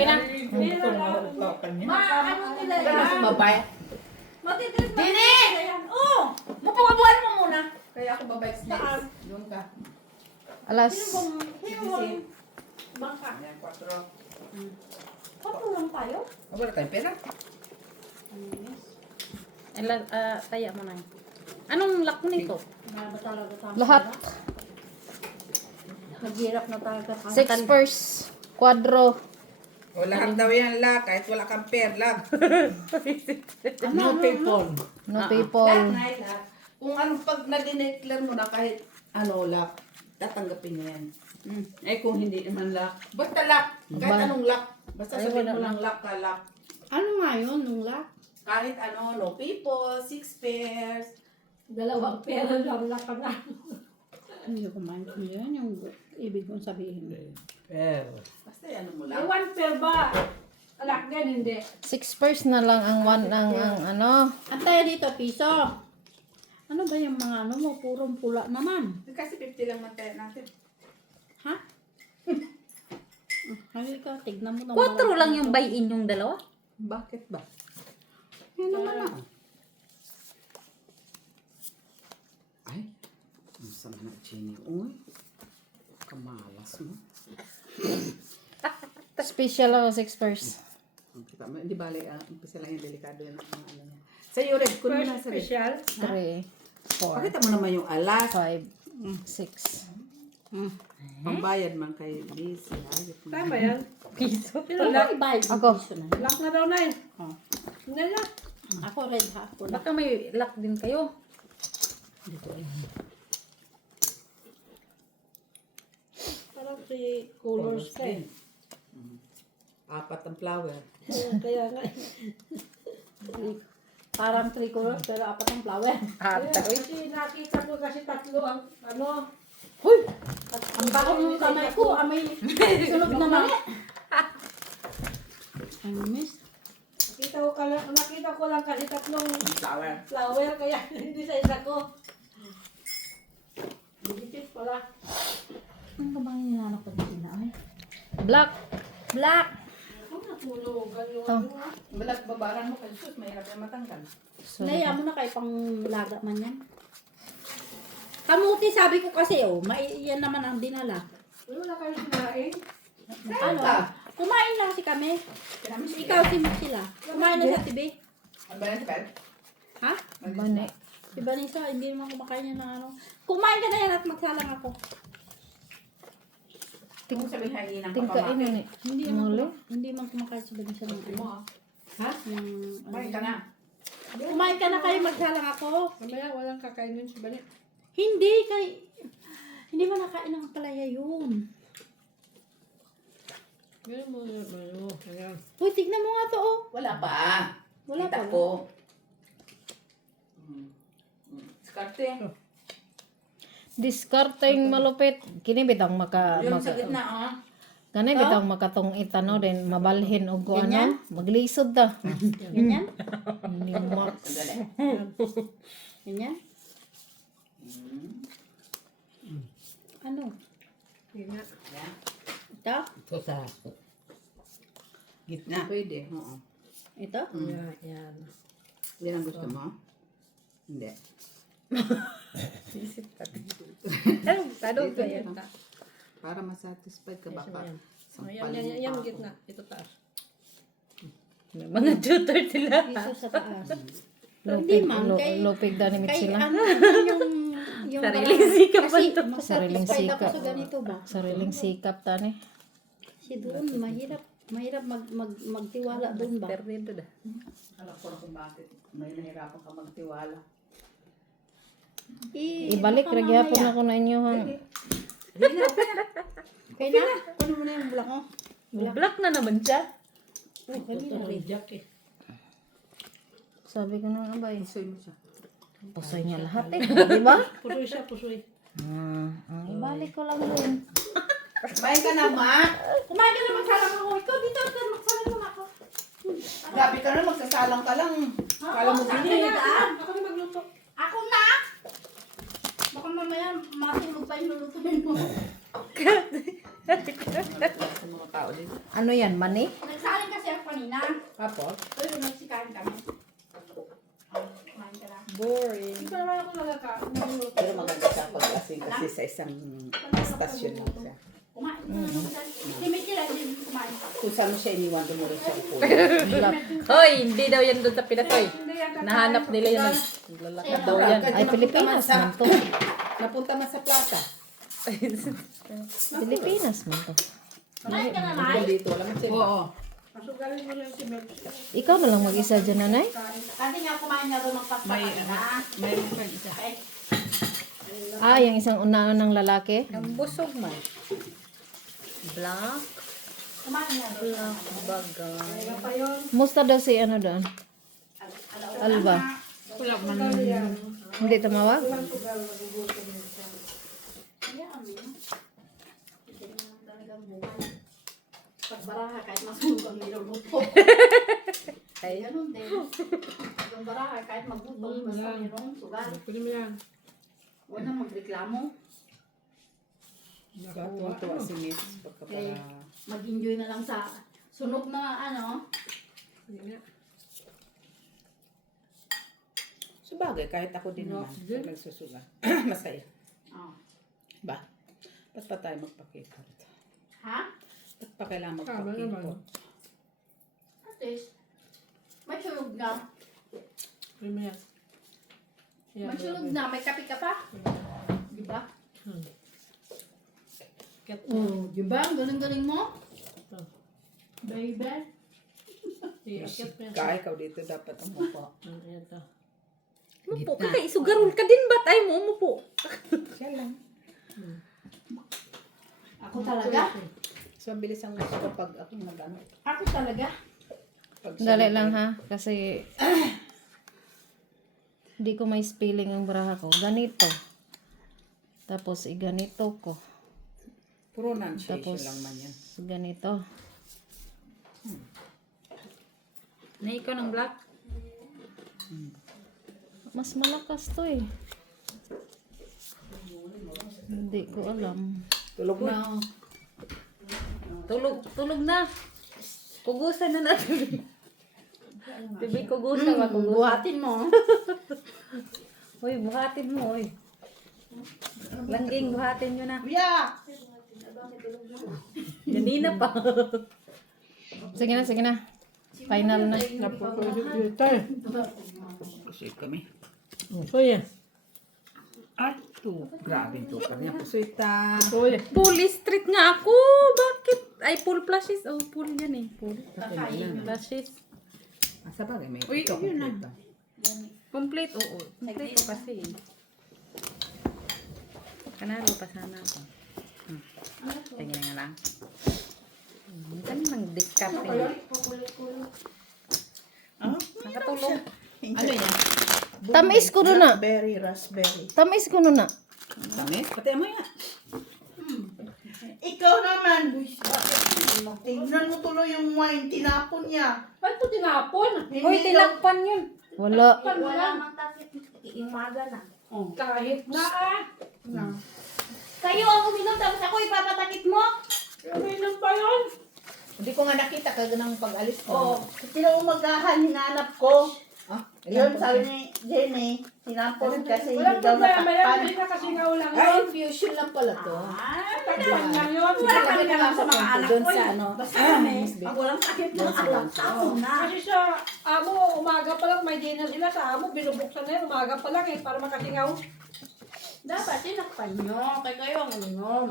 Pinang. Ma, ano nila yan? Pero sa babay. Matitris ba? Dini! Oo. Mapapabuhan mo muna. Kaya ako babike snacks. Doon ka. Alas. Sino bang bangka? Ayan, 4. Paano lang tayo? Wala tayong pera. Taya mo na yun. Anong lock nito? Ba talaga tama? Lahat. Naghirap na talaga. Six purse. Quadro. O lahat daw yan la, kahit wala kang pera lang. No people. No Lahat people. na lahat. Kung ano pag na-declare mo na kahit ano lock, tatanggapin niya yan. Eh kung hindi naman lock. Basta lock, kahit Ba- anong lock. Basta Ay, sabihin wala mo na. lang lock ka lock. Ano nga yun nung lock? Kahit ano, no people, 6 pairs. Dalawang pera lang na. Hindi ko maintindihan yung ibig mong sabihin. Pero. Basta ano mo Ay, lang. one pair ba? Alak din, hindi. Six purse na lang ang one ang ano. Antay dito, piso. Ano ba yung mga ano mo? Purong pula naman. Kasi 50 lang man tayo natin. Ha? Halika, tignan mo. 4 lang yung buy-in yung dalawa? Bakit ba? Yan naman na. Ay. Ang sama na chini. Uy. Kamalas mo. Special ako six purse. Ang kita mo. Hindi bali. Umpisa lang yung delikado yan. Ang ano niya. Sa iyo red. Kunin mo na sa red. special. 3, 4, Pakita mo naman yung alas. 5, 6. Pambayad man kay Lizzie. Ayot mo. Tama yan. Piso. Wala bayad ng Ako. piso na. Lock na daw na yun. Oh. Hindi na. Ako red ha. Ako Baka may lock din kayo. Parang si colors ka eh. Apat ang flower. Kaya nga. Parang three colors pero apat ang flower. Kasi nakita ko kasi tatlo ang ano. Huy! Ang bako ng kamay ko. Amay sunog na mali. Ay, miss. Nakita ko lang kasi tatlong Flower. flower kaya hindi sa isa ko. Digit pala. Ano ka bang hinahanap ko dito na? Black. Black! Ano natulugan yung Oh. ano? Balat babaran mo kay sus, mahirap yung matanggal. Naya mo na kay pang laga man yan. Kamuti sabi ko kasi yan naman ang dinala. Wala kayo sinain? Ano? Kumain lang si kami. Ikaw si sila. Kumain na sa TV. Ano ba yan, Pep? Ha? Bani. Si Vanessa, hindi naman kumakain yan ng ano. Kumain ka na yan at magsalang ako. Kung sabihin hangin ng Tingkain kapamaki. ni. Hindi Muli. hindi man kumakain si Vanessa ng ano. Ha? Yung, Kumain ka na. Kumain ka na kayo, magsalang ako. Mamaya walang kakainin si Bani. Hindi mo nakain ng palaya yun. Meron mo ano. Ayan. Uy, tignan mo nga to Wala pa. Wala Kita pa. ko. Skarte. Discarding malupit. Kini bitang Yung sa gitna, ah. Kani bitang makatong itano din mabalhin og ko Ganyan? ano, maglisod ta. Ganyan? Ni Max. Sandali. Ganyan? Ano? Yan. Ito? Ito sa gitna. Pwede. Oo. Ito? Yan. Yan ang gusto mo? Hindi. Ano Dito, ba yan? dito. Para masatisfied ka baka. Yan. Sampalin mo Yan pa ako. gitna. Ito taas. Mga tutor sila. Piso sa taas. Lupig, ma'am, kay- lupig danimit Kay sila. ano yung Sariling sikap kasi pa to. Sariling masatisfied ako sikap. sa ganito ba? Sariling sikap tani. Kasi doon mahirap magtiwala doon ba? Perdido na. Alam ko na kung bakit. May nahirapan ka magtiwala. Ibalik baka ra gyapon mamaya. ako na inyo hang. Okay na? Kunin mo na yung black oh. Black na naman siya. Kanina red. Sabi ko nang abay. Isoy mo siya. Pusoy niya lahat eh. Di ba? Pusoy siya, pusoy. Ibalik ko lang din. Kumain ka na, Ma. Kumain ka na magsalang ako. Ikaw dito, magsalang mo na ako. Grabe ka na, magsasalang ka lang. Kala mo Ako din. na. Ako na magluto. Ako na! Baka mamaya matulog pa yung lulutuin mo. Sa mga tao dito. Ano yan, mani? Nagsaling kasi ako kanina. Tapos, So, yung nagsikain kami. Kumain ka na. Boring. Hindi pa naman ako nagkakain. pero maganda siya pag-asing kasi sa isang stasyon lang siya. Kumain ka na. Limit nila, hindi kumain. Kung saan mo siya iniwan, doon mo rin siya upo. Hoy, hindi daw yan doon sa Pinas, hoy. Hindi yan kakain. Nahanap nila yan. eh. Lalakad daw yan. Ay, Pilipinas man to. Napunta man sa plaza. Pilipinas man to. Kumain ka na, Nay. Doon dito, alam mo siya. Oo. Masugalin mo lang si Mel. Ikaw na lang mag-isa dyan, nanay? Kasi nga kumain nga doon ng pasta kanina. Mayroon pa isa. Ay, Ah, yung isang unang lalaki. Ang busog man. Black. kumain nga doon. Bagay. Kaya pa yun. Musta daw si ano doon? Alba. Hindi tumawag? Kaya ano yun? Hindi naman talagang buhay. Pagbaraha kahit masunog ang niluluto. Ay. Ganun din. Pagbaraha kahit magutom basta mayroong sugal. Pwede mo yan. Huwag na magreklamo. Tuwa si Miss pagka Okay. para... Mag-enjoy na lang sa sunog na ano. Sabagay, kahit ako din naman. Nagsusuga. Masaya. Oh. Ba? Ba't pa tayo magpakita? Ha? Ba't pa kailangan magpakita? At least, may sunog na. May sunog na. May kape ka pa. Di ba? Oh, di ba? Ang galing-galing mo. Baby. Kaya ikaw dito dapat umupo. Umupo ka kay isugarol ka din ba't ay mo umupo? Siya lang. Ako talaga. So, ang bilis ang gusto ko pag ako nag-ano. Ako talaga. Pag siya Dali nag- lang ha. Kasi hindi ko may spelling ang baraha ko. Ganito. Tapos iganito ko. Pronunciation Tapos lang man yan. ganito. Na ikaw ng black? Mas malakas to eh. Hindi ko alam. Tulog na. Tulog na. Kugusan na natin. Tibi kugusan ba? Kugusan. Buhatin mo. Uy, buhatin mo, uy. Langging, buhatin nyo na. Yeah! Ganina pa. Sige na, sige na. Final na. Kasi kami. Kuya. Ay, to. Grabe to. Kanya po. Suita. Full street nga ako. Bakit? Ay, full flashes. Oh, full yan eh. Full flashes. Asa ba? May ito complete ba? Complete, oo. Complete ko kasi. Kanalo pa sana ako. Tingnan nga lang. Kami mag-discard eh. Nakatulog. Ano yan? Tamis ko nun na. Raspberry. Tamis ko nun na. Tamis? Pati mo yan. Ikaw naman, tignan mo tuloy yung wine, tinapon niya. Ba't ito tinapon? Uy, tinakpan yun. Wala. Wala mang takip. Imaga na. Kahit na ah. Kayo ang uminom tapos ako ipapatakip mo? Uminom pa yun? Hindi ko nga nakita kaganang pag-alis Oh, ko. pinaumagahan, hinanap ko. Ah, Yun, sabi ni Jenny, tinapon kasi Walang hindi daw problema yan. natakpan. Hindi na kasi nga ulang Ay, yun. infusion lang pala to. Takpan lang yun. Wala kami na lang sa mga anak Doon ko. sa ano. Basta kami, pag walang sakit ng alam, tapon na. Kasi sa amo, umaga pa lang may dinner sila. Sa amo, binubuksan na yun. Umaga pa lang eh, para makasingaw. Dapat, tinakpan nyo. Kaya kayo ang uminom.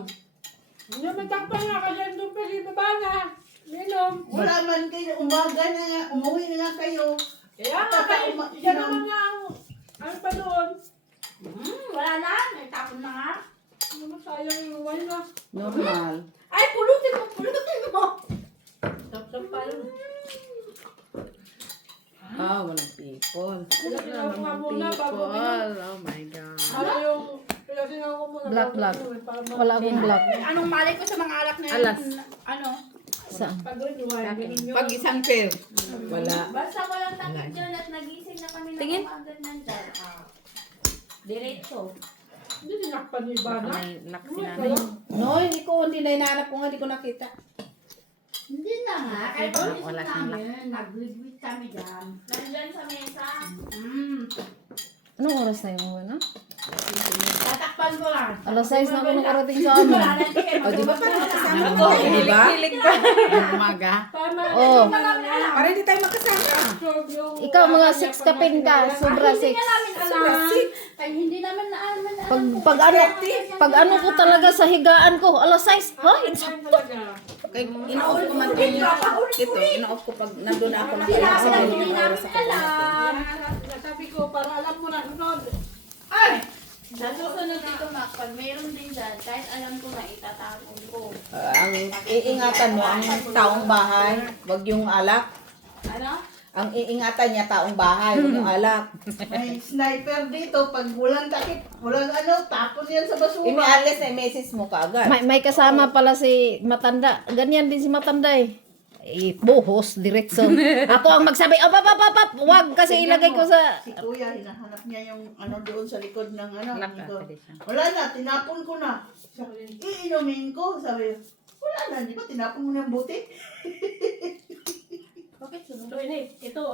Hindi, may takpan nga kasi doon pa si baba na. Minom. Wala man kayo, umaga na nga, umuwi na nga kayo. Kaya nga kayo, siya naman nga ang, ano pa doon? Wala na, may tapon na nga. Ano sayang yung wine na. Normal. Ay, pulutin mo. Tapos pa yun. Ah, walang people. Pinasinaw ko nga muna bago minom. Oh my God. Ano yung, pinasinaw ko muna Black, bago black. minom eh, para Wala akong black. Anong malay ko sa mga alak na yun? Alas. Ano? Saan? Pag rin yung wine, minom yun. Pag isang pair, wala. Basta walang takip dyan at nagising na kami ng Tingin. umaga nandyan. Diretso. Hindi tinakpan ni Ivana. May lock si nanay. No, hindi na hinahanap ko nga, hindi ko nakita. Hindi na nga. Kaya Wala pag siyang namin, nag-ligwit kami dyan. Nandyan sa mesa. Anong oras na yung ano? Tatakpan ko lang. Alas 6 na ako nakarating sa amin. O, di ba parang kasama Ako, mo? Di ba? hilig ba? Yung umaga. Tama. Oh, Para hindi tayo magkasama. ikaw mga 6 kapin ka, sobra 6. Hindi namin alam. Kaya hindi namin alam. Pag ano ko talaga sa higaan ko, alas 6. Ha? Kaya ina-off ko man ito. Ina-off ko pag nandun ako na kaya sa Hindi namin alam. Sabi ko, para alam mo na, sunod. Sa susunod dito, Mac, pag mayroon din dyan, kahit alam ko na itatapon ko. ang iingatan mo ang taong bahay, wag yung alak. Ano? Ang iingatan niya taong bahay, wag yung alak. May sniper dito. Pag walang takip, walang ano, tapon yan sa basura. Imi-alis na message mo kaagad. May kasama pala si Matanda. Ganyan din si Matanda eh. Buhos, diretso. Ako ang magsabi, op, wag kasi ilagay ko sa... Si Kuya, hinahanap niya yung ano doon sa likod ng ano. Lock likod. pwede siya. Wala na, tinapon ko na. Sabi, iinumin ko. Sabi, wala na, di ba tinapon mo ng buti? Bakit sunod? Ito, ini. Ito.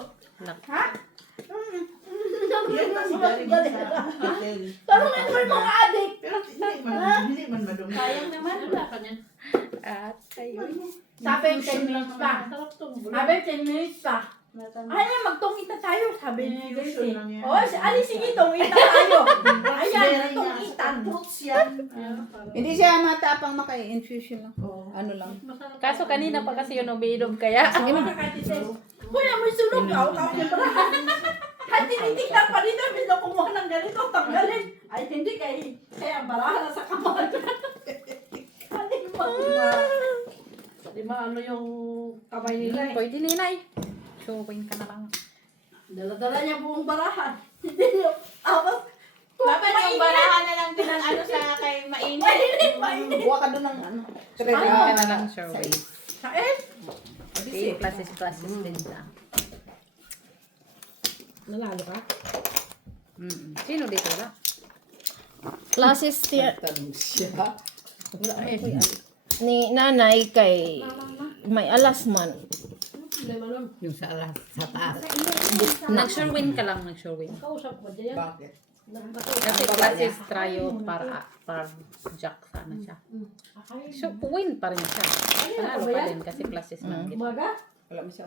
Yan na si Gary sa hotel. Tanungin mo yung mga adik. Pero hindi man madumi. Sayang naman. Wala ka niyan. At ayun. Sabi, 10 minutes pa. Sarap tong Sabi, 10 minutes pa. Matanda. Ay, magtungita tayo, sabi ni Infusion Daisy. lang yan. Oh, alisin sige, tungita tayo. Ayan, tungitan. Fruits yan. Hindi siya matapang maka-infusion lang. Oo. Ano lang. Kaso kanina pa kasi yun umiinom kaya. Kuya, may sunog ka. Ikaw yung barahan. At tinitignan pa dito, may kumuha ng ganito, tanggalin. Ay, hindi kaya ang barahan na sa kamay. Di ba ano yung kamay nila eh. Pwede ninay. Showing ka na lang. Dala-dala niya buong barahan. Hindi niyo. Awas. Dapat yung barahan na lang din ang ano sa kay mainit. Buwa ka doon ng ano. Showing ka na lang, showing. Kain. Okay, classes din lang. Nanalo ka? Sino dito wala? Classes Tanong siya. ni nanay kay may alas man. Hindi man nun. Yung sa alas, sa taas. Nag-showing ka lang, nag-showing. Kausap mo dyan. Bakit? Kasi classes tryo para jack sana siya. So, win pa rin siya. Panalo pa din kasi classes lang. Umaga? Wala mo siya.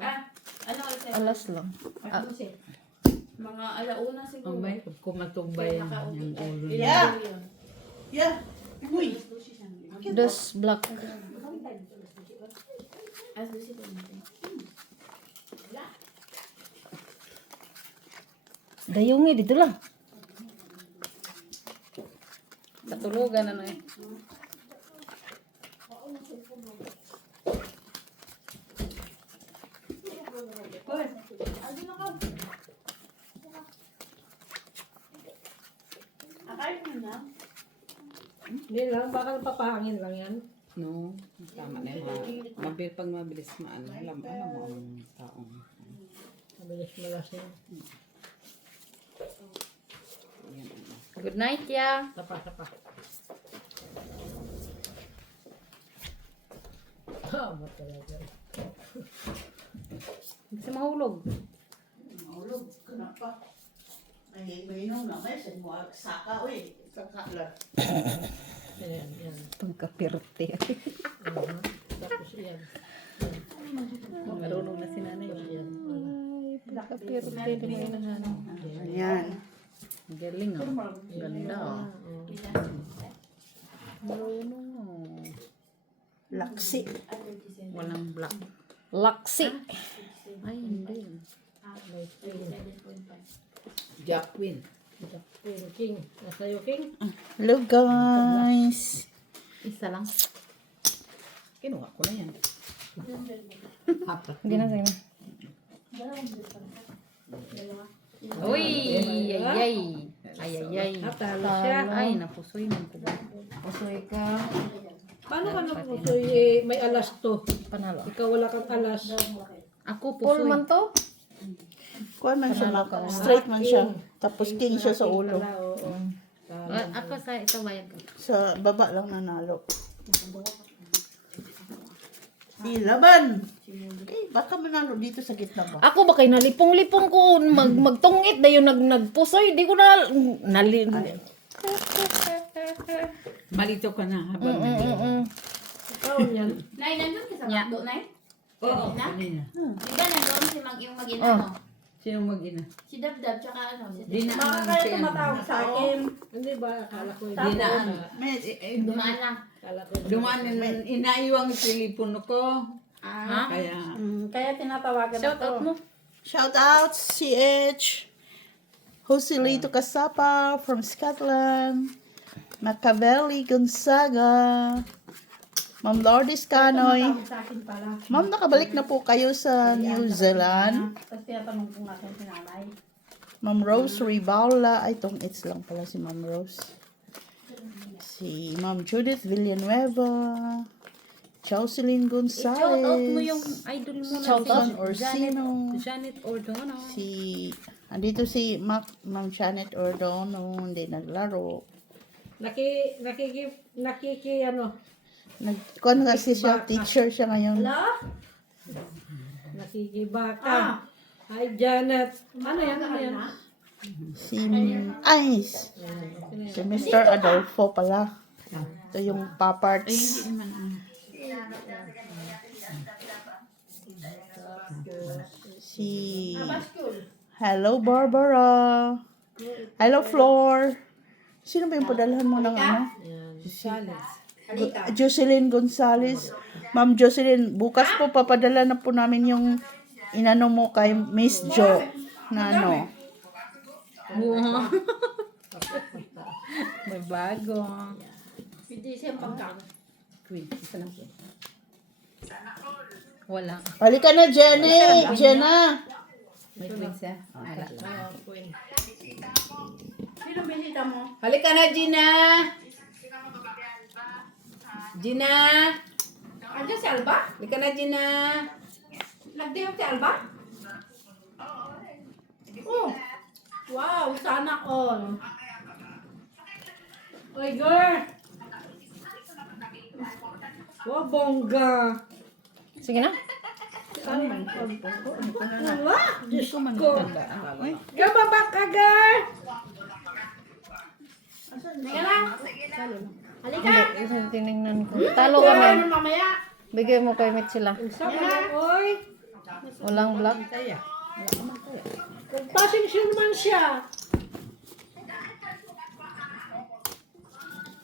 Ano kasi? Alas lang. Ano siya? Mga alauna siguro. Ang may kumatumbay yung ulo niya. Yeah. Yeah. Uy. Dos black. As do siya din. Dayong dito lang. Katulugan na eh. Akayin mo na. Hindi lang, baka napapahangin lang yan. No, tama na yun. Pag mabilis maano, alam mo ang taong. Mabilis malasin. Good night, ya. Sapa. Tama talaga. Kasi mahulog. Mahulog ka na pa. Ay, mainom na. May saka, uy. Saka lang. Yan. Pagkapirte. Tapos yan. Marunong na si nanay. Pagkapirte din na Ayan. Galing oh. Ganda oh. Marunong oh. Laksi. Walang black. Laksi. Ay, hindi. Jacqueline. King. Nasa iyo, King? Hello guys. Isa lang. Kinuha ko na yan. Hindi na sige na. Uy! Ay. Ay. Natalo siya. Ay, napusoy man ko ba? Pusoy ka. Paano ka napusoy eh, may alas to? Panalo. Ikaw wala kang alas. Ako Full pusoy. man to? Kuha man siya, straight man siya. Tapos king siya sa ulo. Oo. Ako Basta ito bayad ko. Sa baba lang nanalo. Laban! Baka manalo dito sa gitna ba? Ako ba kay nalipong-lipong ko magtungit dayon nagpusoy di ko na Malito ka na habang Ikaw yan. Nay, nandun ka sa McDo, Nay? Oo, Kanina? kanina. Di ba nandun si yung mag-ina, Oh. no? Sinong mag-ina? Si Dabdab, tsaka ano? Si Di na Baka ang kaya si ano. tumatawag sa akin. Hindi ba? Akala ko Di na ang. Dumaan lang. Akala ko. Dumaan inaiwang yung telepono ko. Kaya, Kaya tinatawagan Shout out mo. Shout out, CH. Joselito Casapa from Scotland. Machiavelli Gonzaga. Ma'am Lourdes Canoy. sa akin pala. Ma'am, nakabalik na po kayo sa New Zealand. Tapos tinatanong ko nga si nanay. Ma'am Rose Ribaula. Ay, tong it's lang pala si Ma'am Rose. Si Ma'am Judith Villanueva. Jocelyn Gonzalez. Shout out mo yung idol mo na Susan si Orsino. Janet Ordono. Andito si Ma'am Janet Ordono. Hindi naglaro. Nakiki ano? Nagkon kasi siya, teacher siya ngayon. Nakikibaka. Hi, Janet. Ano yan? Ano yan? Si Mr. Adolfo pala. Ito yung paparts. Si Hello Barbara. Hello Flor. Sino ba yung padalhan mo ng ano? Jocelyn Gonzalez. Ma'am Jocelyn, bukas po papadala na po namin yung inano mo kay Miss Jo na ano. May bago. Hindi siya pagka. Wala. Halika na, Jenny! Jenna! may quiz ha? Sino bisita mo? Halika na, Gina! Gina! Andiyan si Alba? Halika na, Gina! Nagdiyan si Alba? Oh. Wow, sana all. Oy, girl! Wow, bongga! Sige na. Wala! Diyos ko! Gababa ka, girl! Teka lang. Halika. Tinignan ko. Talo kami. Ano mamaya? Bigay mo kay Mitch sila. Sabi na, oy! Walang black. Passing siya naman siya.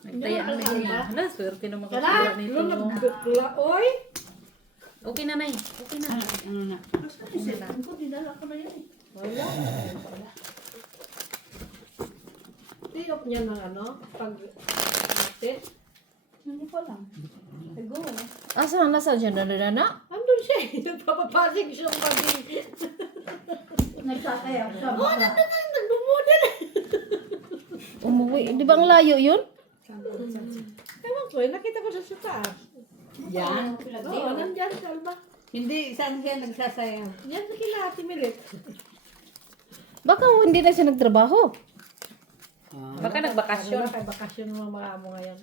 Nagtaya ang niya. Hala, swerte na Wala. makapagawa nito. Ano nagbukla, oy? Okay na, Nay. Okay na. Ano na? Ko dinala ko na yun. Tiyok niya ng ano, pag-atit. Hindi ko lang. Siguro. Asa na sa dyan? Na? Andun siya eh. Nagpapapasing siya pagi. Nagsasayaw siya. Oh, nandun na, nagbumudin eh. Umuwi. Di ba ang layo yun? Ewan ko eh, nakita ko siya sa taas. Yan? Oo, nandyan sa Alba. Hindi, saan siya nagsasayaw? Yan sa kila Ate Milit. Baka hindi na siya nagtrabaho. Baka nagbakasyon. Baka bakasyon ng mga amo ngayon.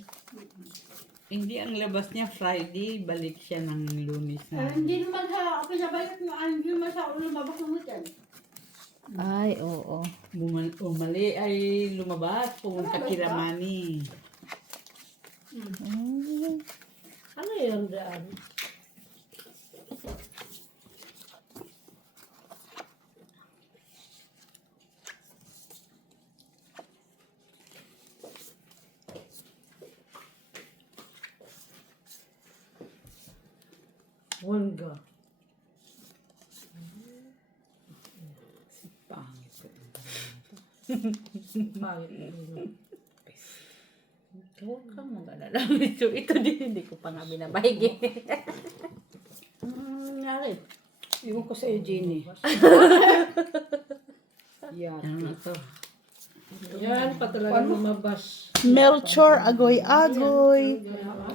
Hindi ang labas niya Friday, balik siya ng Lunes na. Hindi naman sa pinabayot mo. Hindi naman sa ulo mabak ng weekend. Ay, oo. Mali ay lumabas, pumunta Kiramani. Ano yun dyan? Wangga. Pangit. Pangit. Huwag kang mag-alala. Ito din, hindi ko pa nga binabahigi. Nangyari. Iwan ko sa Eugenie. Yan. Ano na to? Yan pa talaga lumabas. Melchor Agoy-Agoy.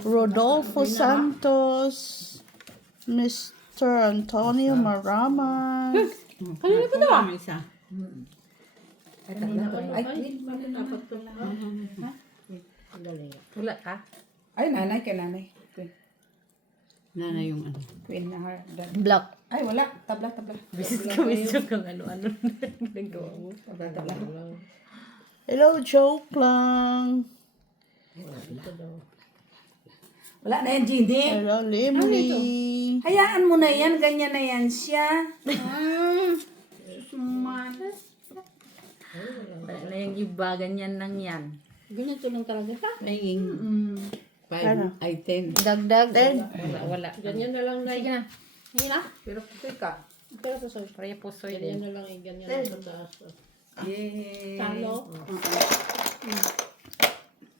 Rodolfo Santos. Mr. Antonio Maramag. Kanina ko daw? Isa. Ay, dapat to. Wala ka? Ay, nanay kay nanay. Queen. Nanay yung ano. Queen na heart. Black. Ay, wala. Tabla. Bisit ka kung ano-ano nagawa mo. Tabla. Hello, joke lang. Wala na yan, Ginny. Hello, Limli. Hayaan mo na yan. Ganyan na yan siya. Wala na yung iba, ganyan lang yan. Ganito lang talaga ka. Naging 5 ay 10. Dagdag. Wala. Ganyan na lang na. Sige na. Hindi na. Pero pusoy ka. Pero sa soy. Kaya po soy Ganyan din. na lang ganyan lang sa taas. Yay. Talo.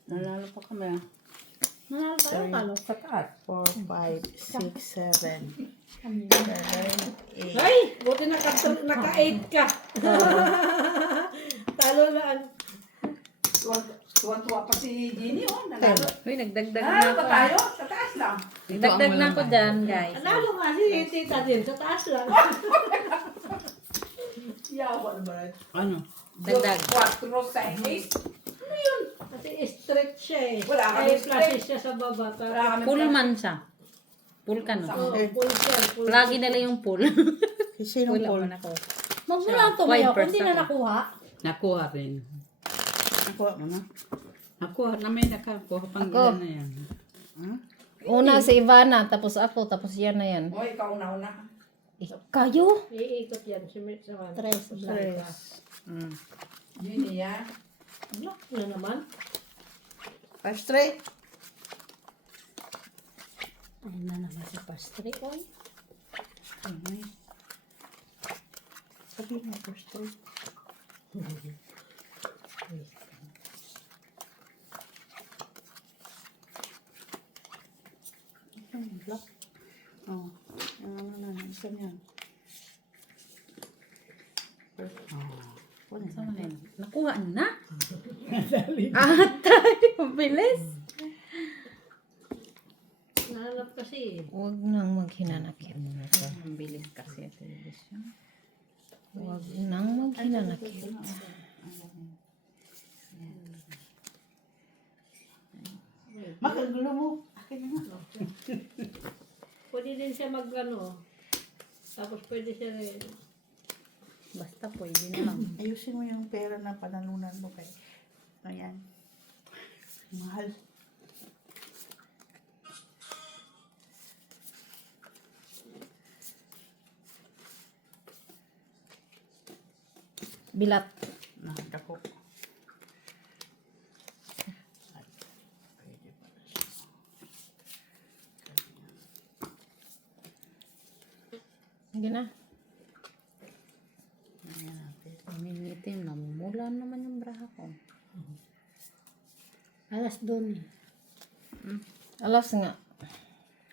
Nalala pa kami. Nanalo tayo, talo. Sa taas. 4, 5, 6, 7. Ay! Buti naka-8 ka. Talo lang. Tuwan-tuwa pa si Ginny, oh. Nalalo. Uy, nagdagdag na Nalalo ako. pa tayo? Sa taas lang. Nagdagdag na ako dyan, guys. Nanalo nga si tita din. Sa taas lang. Yawa naman. Ano? Dagdag. 4, 6. Kasi straight siya eh. Wala kami Ay, straight. flashes siya sa baba. Wala kami Full man siya. Full ka no? Oo, full siya. Full. Lagi nila yung full. Sinong Wala Paul? man ako. Magmula tumayo. Wipers Kung di na ako. nakuha. Nakuha rin. Nakuha mo na? Nakuha na may nakakuha pang Ako. ilan na yan. Una si Ivana, tapos ako, tapos yan na yan. O, ikaw una. Kayo? Iikot yan. Sa Tres. Ginny, ya. Block na naman. 5 straight. Ayun na naman si Pastre. Oy. Sabihin mo, 4 straight. Black. Oh, ano, isa yan. Saan na yun? Nakuha na? Atay! Mabilis! Nahanap kasi. Huwag nang maghinanakit. Ang bilis kasi ang television. Huwag nang maghinanakit. Makagulo mo. Akin na nga. Pwede din siya mag-ano. Tapos pwede siya rin. Basta pwede na lang. Ayusin mo yung pera na panalunan mo kay. Ayan. Mahal. Bilat. Nakatako. Sige na. Pamimitin, namumula naman yung braha ko. Alas doon. Alas nga.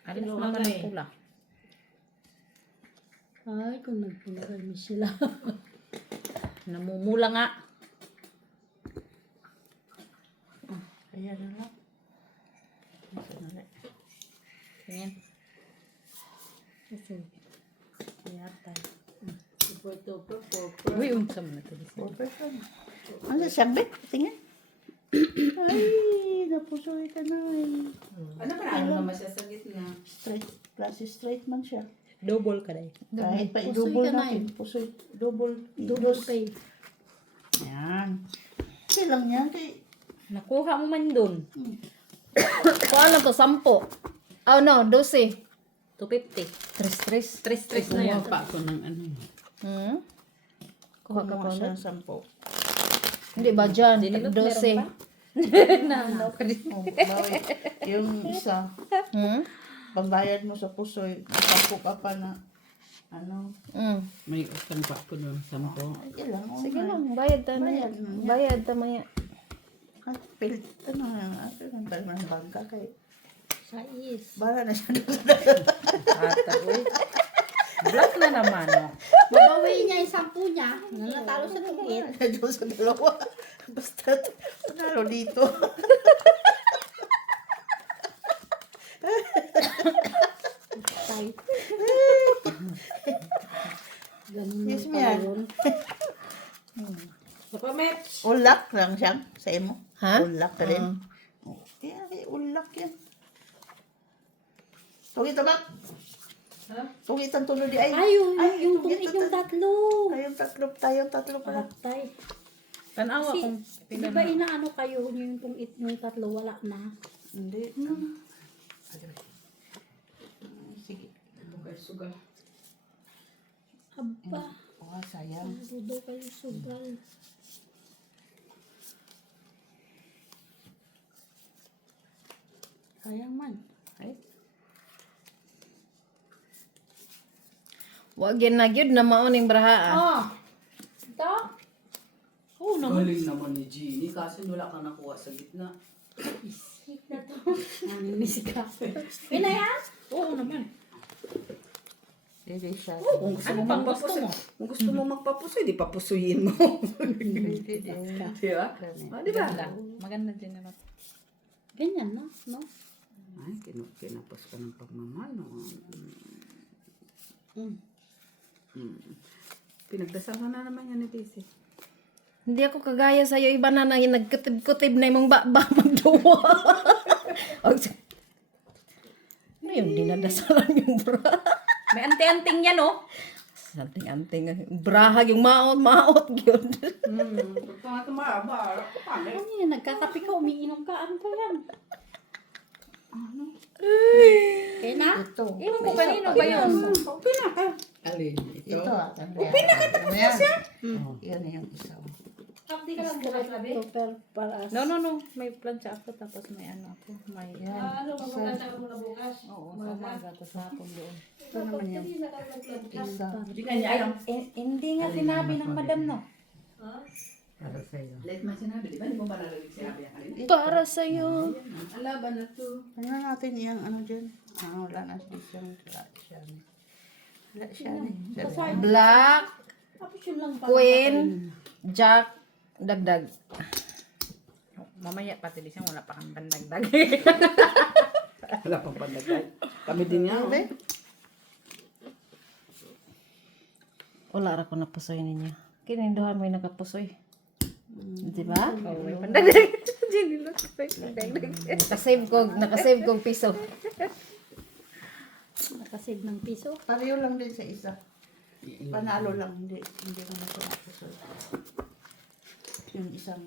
Alis Kinuha naman ka ang eh. pula. Ay, kung nagpularan mo sila. Namumula nga. Ayan na lang. Tingin. Yatay. Uy, unsa mo na ito. 4 person. Ano sa bet? Tingin. Ay, napusoy ka na eh. Ano pa na? Ano naman siya sa gitna? Straight. Klase straight man siya. Double ka dahil. Kahit pa Pusoy i-double ka na natin. Pusoy. Double. Double pay. Yan. Okay lang yan. Kay Nakuha mo man dun. Kung ano to, 10. Oh no, 12. 250. Tres. Tres na yan. Kumuha pa ako ng ano. Hmm? Kuha ka pa siya ulit? ng 10. Hindi ba dyan? Dinilot 12. meron pa? Oh, bawi. Yung isa, Hmm? pambayad mo sa pusoy, sampu ka pa na, ano, Mm. May utang pa ako doon. 10. ay lang. Sige lang, bayad ta na yan. Bayad ta maya. At pilit, ano, ato lang tayo ng bangka kay, Sais. bara na siya doon. Ata, uy. Black na naman, oh. Babawiin niya yung 10 niya. Natalo sa tugit. Doon sa dalawa. Basta, panalo dito. Ganun Yes, pa ma'am. yun. Sa pamets. Ulak lang siya sa imo. Ha? Ulak ka rin. Kaya ulak yan. Tungit ba? Tungit ang tulo di ay. Ayun, yung tungit tungit yung tatlo. Tayong tatlo pala. Patay. Tanawa Kasi, kung di ba inaano kayo yung tungit yung tatlo, wala na. Hindi. Sige. Sugal. Aba, Sayang. dudo kayo sugal. Sayang man. Ay. Wag yan na gyud na maoning braha. Ah, ito? Oo naman. Galing naman ni Jeannie kasi wala ka nakuha sa gitna. Na to. Naninimis ka. Yun na yan? Oo naman. Dede siya. Kung gusto mo magpapusoy, kung gusto mo magpapusoy, di papusuyin mo. Dede. Di ba? Di ba? maganda din naman. Ganyan, no? No? Ay, kinapos ka ng pagmamahal. No? Pinagdasal ka na naman yan ni Daisy. Hindi ako kagaya sa'yo, iba na nagkutib-kutib na yung ba magduwa. Ano yung dinadasalan yung bra? May anting-anting yan, oh. Anting-anting. Brahag yung maot yun. Ito nga tumaba. Ano yan? Nagkakape ka, umiinom ka. Ano ba yan? Kaya na? Ito. Ewan ko kanino ba yun? Alin? Ito ah. Pinakita mo siya? Yan yung isa. Hindi ka lang bukas labi? Super para. No. May plancha ako tapos may ano ako. May Ano, magpaplansa ka muna bukas? Oo, sa umaga tapos hapon doon. Ito naman yung Hindi na ka magplansa. isa. Hindi ka niya alam. Hindi nga sinabi ng madam, no? Para sa'yo. Late man sinabi, di ba? Hindi mo ba narinig sinabi yan? Alin? Para sa'yo. Ang laban na to. Ano natin yung ano dyan? Wala na siyang Wala siya. Black, Tapos yun lang pala. Queen, Jack, dagdag. Mamaya pati di siyang wala pa kang bandagdag. Wala pang pandagay. Kami din nga. Hindi. Wala ra ko napusoy ninyo. Kininduhan mo yung nakapusoy. Di ba? Oo, may pandagdag. Ginilot pa yung pandagdag. Nakasave kong piso. Nakasave ng piso. Pareho lang din sa isa. Panalo lang. Hindi naman sa napusoy. Yung isang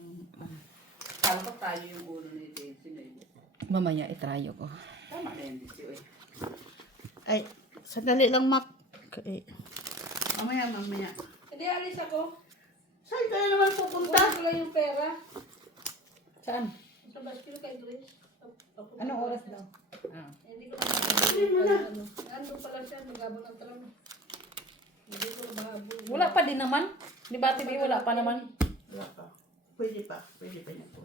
Kala ko tayo yung ulo ni Daisy na yun. Mamaya itrayo ko. Tama na yun, Daisy. Uy. Ay, sandali lang, Mac. Okay. Mamaya. Hindi, alis ako. Saan ka na naman pupunta? Kuha ko lang yung pera. Saan? Sa baskilo kay Grace. Anong oras daw? Hindi ko na. Ano pala siya, magabang ng tram. Hindi ko mahabol. Wala pa din naman. Di ba, TV, wala pa naman. Wala pa. Pwede pa niya po.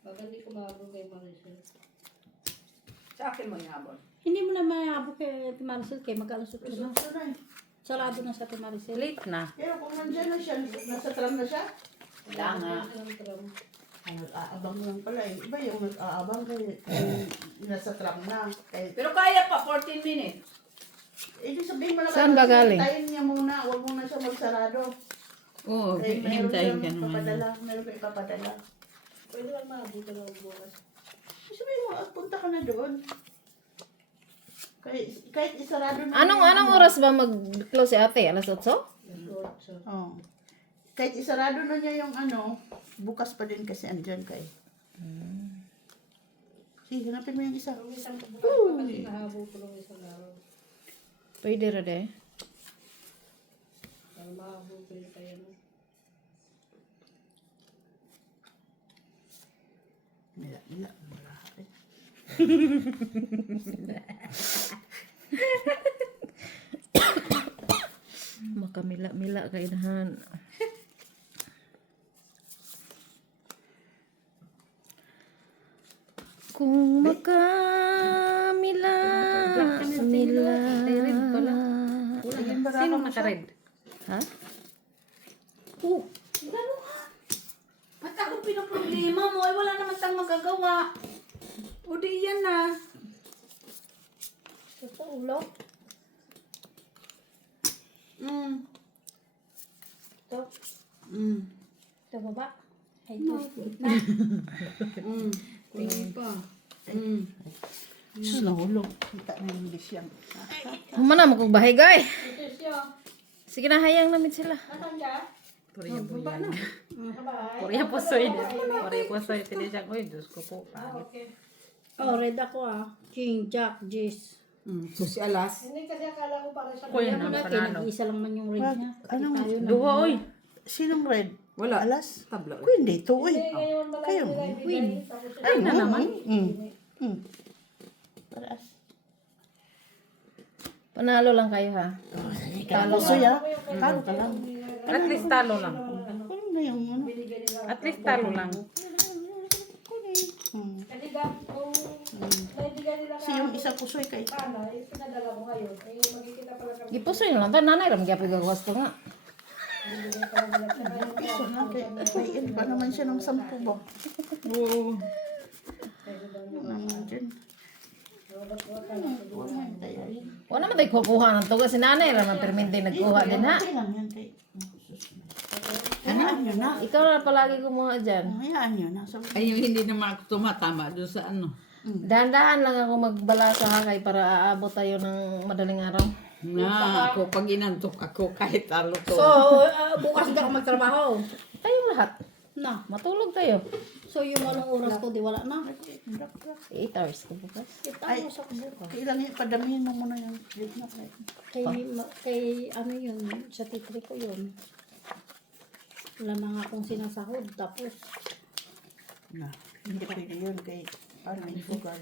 Baka hindi ko mahabol kay Maricel. Sa akin mo ihabol. Hindi mo na mahabol kay Maricel kay mag-alusot ka na. Sarado na sa Ate Maricel. Late na. Pero kung nandyan na siya, nasa tram na siya, Wala nga. nag-aabang lang pala eh. Iba yung nag-aabang kay nasa tram na. Kaya, Pero kaya pa, 14 minutes. ibig sabihin mo na Saan ba galing? Tayin niya muna, huwag muna siya magsarado. Oo, Eh, meron siyang ipapadala. Meron ko ipapadala. Pwede lang mahabol ka na bukas. Sabihin mo, punta ka na doon. Kahit isarado na. Anong oras ba mag-close si ate? Alas 8? Oh. Kahit isarado na niya yung ano, bukas pa din kasi andyan kay. Sige, hanapin mo yung isa. Yung isang bukas pa kasi nahabol ko lang isang araw. Pwede rin eh. Para mahabol ko yung kaya mo. Mila. Makamila-mila ka inahan. Kung makamila mila. Sino naka-red? Ha? Ba't ako pinaproblema mo? Ay, wala naman tayong magagawa. O di yan na. Ito, ulo. Ito. Ito, baba. Kunin pa. Sus, nahulog. Kita na yung bisyang. Humana mo kong bahay, guy. Ito siya. Sige na, hayang namin sila. Nasaan ka? Puriya buyan. Kabahay? Puriya pusoy. Puriya pusoy. Tili siya. Uy, Diyos ko po. Pangit. Okay. Oh, red ako King, Jack, Jace. So si Alas. Hindi kasi akala ko para sa Kuya Ano na, na, panalo. nag-isa lang man yung red Wag, niya. anong, Duha, uy. sinong red? Wala. Alas? Tabla. Queen dito, uy. Hindi, ngayon malaki Kayo. nila ibigay. Tapos Ay na naman. Paras. Panalo lang kayo, ha? Talo suya. Talo ka lang. At least talo lang. Ano na yung ano? At least talo lang. kasi kung naibigay nila Si yung isa pusoy kay. kana, pinadala mo ngayon. Eh, makikita pala kami. Gipusoy na lang. Tayo, nanay, ram gyapon gagawas ko nga. Piso na kay. Kain pa naman siya ng 10 ba? Oo. Ano naman dyan? Wala naman tayo kukuha ng tuga. Si nanay, ram ang perminte nagkuha din, ha? Okay lang yan kay. Hayaan nyo na. Ikaw na palagi kumuha dyan. Hayaan nyo na. Sabi Ay, yung hindi naman ako tumatama doon sa ano. Dahan-dahan lang ako magbalasa, ha, kay para aabot tayo ng madaling araw. Na, ako pag inantok ako kahit talo to. So, bukas hindi ako magtrabaho. Tayong lahat. Na. Matulog tayo. So, yung anong oras ko, di wala na. 8 hours ko bukas. ay, kailan yun, padamihin mo muna yung plate na kay. Kay ano yun, sa titri ko yun. Wala na nga akong sinasahod. Tapos, Na, hindi pwede yun kay. Ano yung sugal.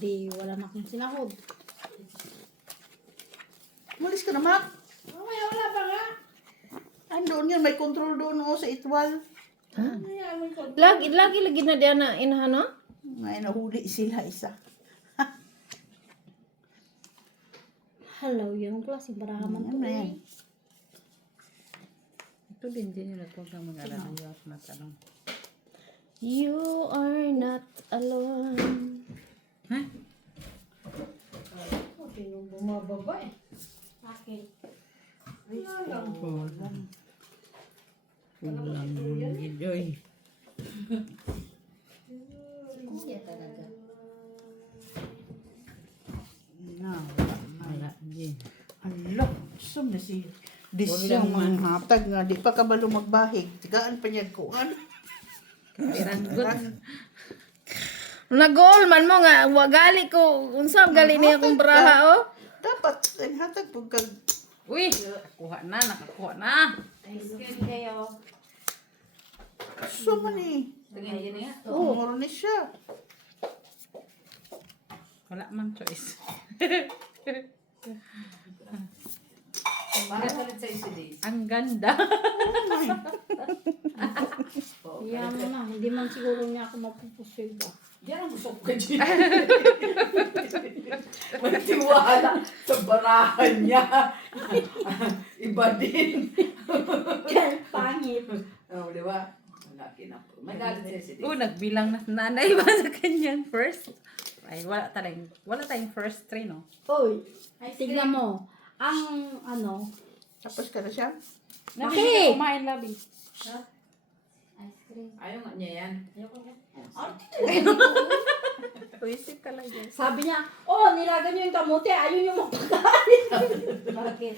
di wala na akong sinahod. Mulis ka na, Mac. Mamaya wala pa nga. Andoon yan, may control doon o sa itwal. Lagi na diyan na inahan, no? Ngayon, nahuli sila isa. Hello, yung klaseng barahaman Ano na yan? Ito din yun. Huwag kang mag-alala ng Diyos na tanong. You are not alone. Ha? Sinong bumababa eh. Akin. Kulang yung gidoy. Na, Wala din. Alo, sum na si Disyang manghatag nga, di pa kabalo magbahig. Tigaan pa niya kuan. Nag-goal man mo nga, wagali ko. Unsa gali niya kong baraha, oh? Dapat, ang hatag pagkag... Uy! Nakakuha na, nakakuha na. Sum man eh. Tingnan yun nga. Oo, moro ni siya. Wala man choice. Ang ganda. Yan mo na. Hindi man siguro niya ako mapupusoy ba. Yan ang gusto ko kay Gina. Magtiwala sa barahan niya. Iba din. Pangit. Oh, di ba? Malaki na po. May galit siya si Dave. Nagbilang na nanay ba sa kanyang first? Ay, wala tayong first three, no? Oy, tignan mo. Ang ano, Tapos ka na siya? Maki! Kumain, Labi. Ayaw nga niya yan. Tuisip ka lang dyan. sabi niya, oh, nilagan niyo yung kamote, ayaw niyo magpakain. Bakit?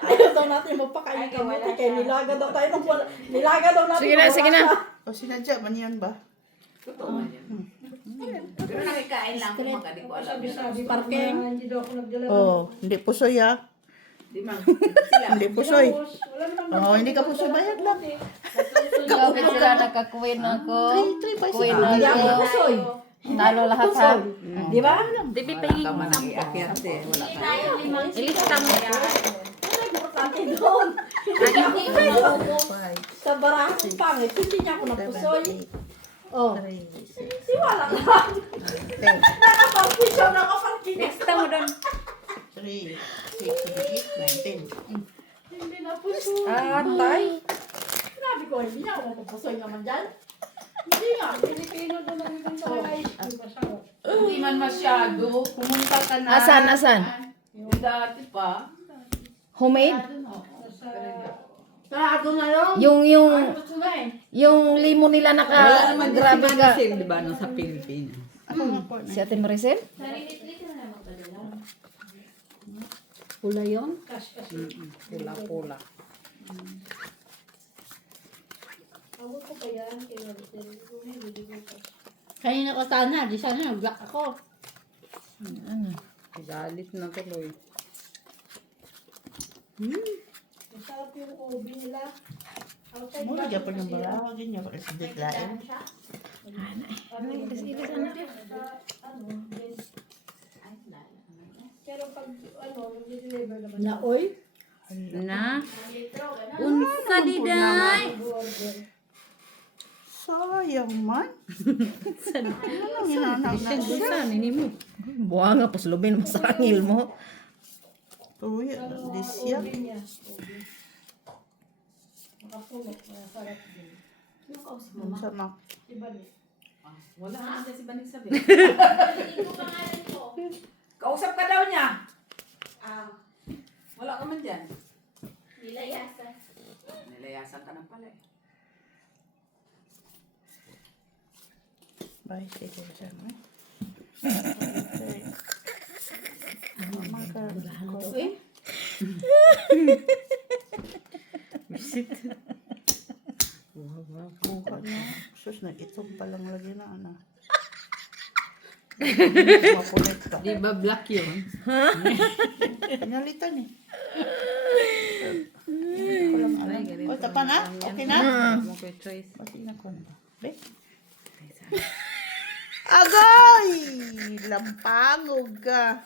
Ayaw daw natin magpakain yung kamote, kaya nilaga daw tayo ng wala. Nilaga daw natin. Sige na, wala sige na. siya. O sinadya man yun ba? Totoo man yan. Pero nakikain lang ako magkadi ko alam yun. Sabi ko Parking. na hindi daw ako nagdala. Oh, hindi pusoy ah. Di man. Sila. Hindi pusoy. Wala naman. Oh, hindi ka pusoy, bayad lang. Kapit sila nagkakuwin ako. 3 by Kuwin 6. Hindi ako ako. pusoy. Talo lahat, ha? Di ba? Di ba pahingin Tama mo nang ng iakyat eh. Wala pa. ilista mo. Ano importante doon? Hindi ako pusoy. Sa barahan ng pangit, hindi niya ako napusoy. Oh, siwala ka lang. Nakaparkisyon, nakaparking. Ilista mo doon. 3, 6, 7, 8, 9, 10. Hindi napusoy. Atay. Sinabi ko, hindi niya ako mapupusoy naman dyan. Hindi nga. Pilipino doon ang ibang tayo. Hindi man masyado. Pumunta ka na. Asan? Yung dati pa. Homemade? Sarado na yun. Yung limo nila Wala naman din si grabe ka. Manasil, di ba, no, sa Pilipinas. Si Ate Maricel? Narinit-lit na naman padala. Pula yun? Pula. Kanina ko sana, di sana nag-block ako. Ano? Galit na tuloy. Masarap yung ubi nila. Mura dyan pa ng bala. Huwag niya pa kasi ditlain. Pero pag deliver naman. Na, oy. Na? Unsa diday? Sayang man. Ano lang hinanap na? Unsa nini mo? Buha nga, puslubin mo sa angil mo. Uy, disya. Sa mak. Wala naman siya si Banig sabi. Hindi ko pangalan ko. Kausap ka daw niya. Wala ka man dyan. Nilayasan. Nilayasan ka ng pala eh. Bye, sige siya. Visit. Buka na. Sus, nag-itong palang lagi na, ano. Mapulit ka. Di ba black yun? Pinalitan eh. Walang alam. O, tapa na? Okay na? Mo ko choice. Pati na ko na. Be? Agay! Lampangog ka.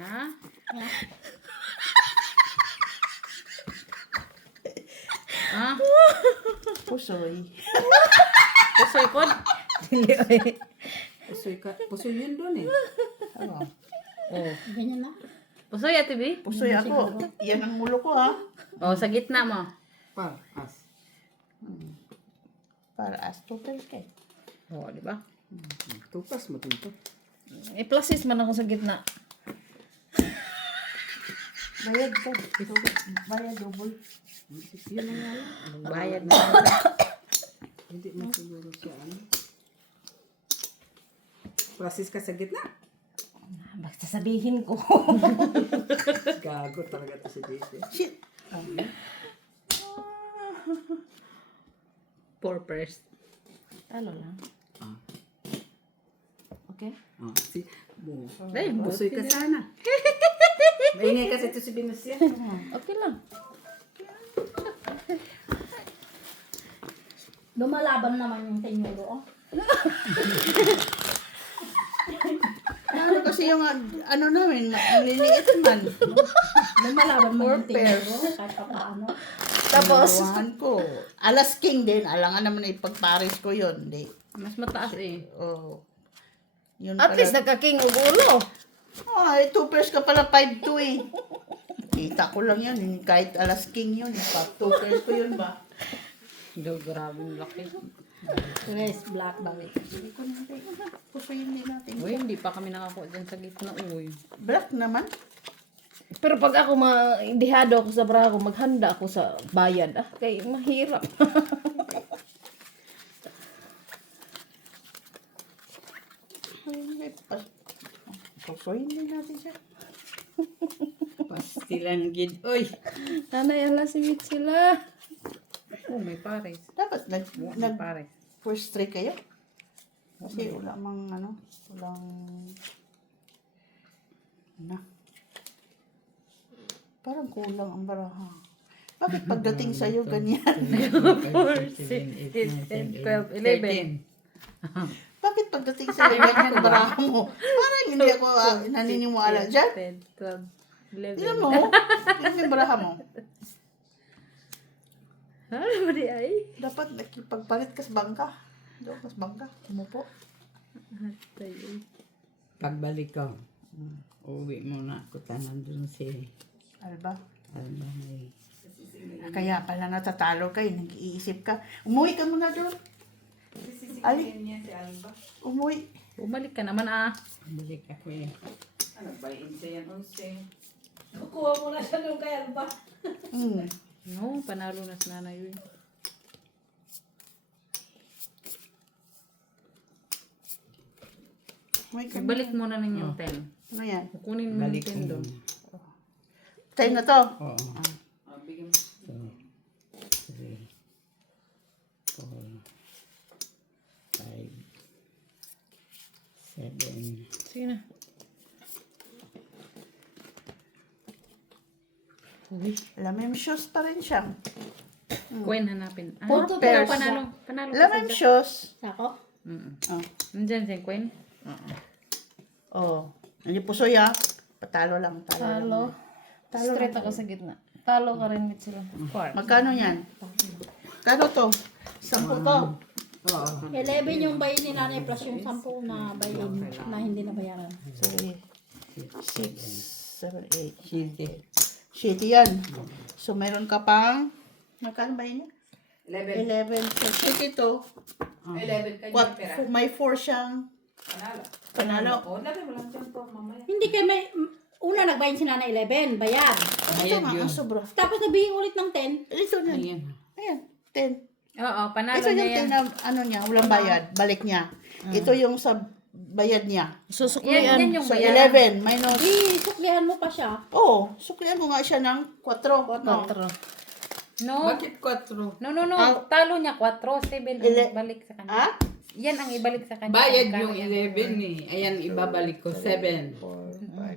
Ha? Ah, Pusoy. pusoy pod. Dili, oy. Pusoy yun doon eh. Ano? Oh. Ganyan na. Pusoy ate bi? Pusoy ako. Yan ang mulo ko, ha? Oh, sa gitna mo. As. Para as total kay. Oh, di ba? Tupas mo dito. I-pluses man ako sa gitna. Bayad ka. Bayad double. Yun ang nga. Bayad na. Hindi mo siguro siya ano. Process ka sa gitna. Basta sabihin ko. Gago talaga to si JC. Shit. Pour first. Talo lang. Okay? Oh, si Dahil Pusoy ka sana. Maingay kasi ito si Venus yan. Okay lang. Lumalaban naman yung tenyuro, oh. Ano kasi yung ano namin, maliliit man. Lumalaban mo yung Four pairs. tenyuro, kahit pa paano. Tapos, Nawahan ko. Alas king din. Alangan naman ipagpares ko yun. Di. Mas mataas eh. Oh. Yun at least nagka-king og ulo. Ay, 2 pairs ka pala 5-2 eh. Kita ko lang yan. Kahit alas king yun. 2 pairs ko yun ba? Do grabe yung laki. Tres, black daw eh. Pusuyin din natin. Uy, hindi pa kami nakakuha dyan sa gitna. Uy. Black naman. Pero pag ako dihado ako sa braha ko, maghanda ako sa bayad. Kay mahirap. Ay, pusuyin din natin siya. Pastilan gid. Oy. Nanay, ala simit sila. Oh, may pares. Dapat May pares. first try kayo. Kasi wala mang ano, walang na. Parang kulang ang baraha. Bakit pagdating sa'yo ganyan? 4, 6, 8, 10, 12, 11. Bakit pagdating sa'yo ganyan ang baraha mo? Parang hindi ako naniniwala dyan. 10, 12, 11. Tignan mo. Tignan mo yung baraha mo. Ano ba di ay? Dapat nakipagpalit ka sa bangka. Doon ka sa bangka. Umupo. Pagbalik ko. Uwi mo na ako tanan dun si Alba. ano eh. Kaya pala natatalo ka. Nag-iisip ka. Umuwi ka muna doon. Ali. Umuwi. Bumalik ka naman ah. Balik ako eh. Ano ba yun siya yan? Kukuha mo na siya nung kaya ba? No, panalo na sa nanay yun. May Ibalik mo na ng yung 10. Ano yan? Kunin mo yung 10 doon. 10 na to. Oo. Bigyan mo. 3, 4, 5, 7, Sige na. Lamem shoes pa rin siya. Coin hanapin. Ah, Photo pero pairs. panalo. Panalo ka Lamem sa shoes. Ako? Oh. Nandyan siya, coin. Oh. Hindi pusoy ah. Patalo lang. Talo. Straight ako sa gitna. Talo ka rin mit sila. Magkano yan? Kano to? 10 to. 11 yung bayin ni nanay plus yung 10 na bayin na hindi nabayaran. 3, 6, 7, 8. Shitty. Shitty yan. So, meron ka pang, magkano ba yun? 11. So, shitty to. 11 What? May 4 siyang panalo. Lagay mo lang dyan po, mamaya. Hindi kay may una nagbayin si nanay 11, bayad. Ito nga, ang sobra. Tapos nabigyan ulit ng 10. Ito na. Ayan. Ayan, 10. Oo, panalo Ito niya yung yan. 10 na, ano niya, walang bayad. Balik niya. Ito yung sa bayad niya. Susuklian. Yan yung So, bayaran. 11 minus. Di, suklihan mo pa siya. Oo, suklian mo nga siya ng 4. No? 4. No. Bakit 4? No. Talo niya 4. 7 ang ibalik sa kanya. Ah? Yan ang ibalik sa kanya. Bayad Magkano yung yan? 11 eh. Ayan, ibabalik ko. 7. Ay,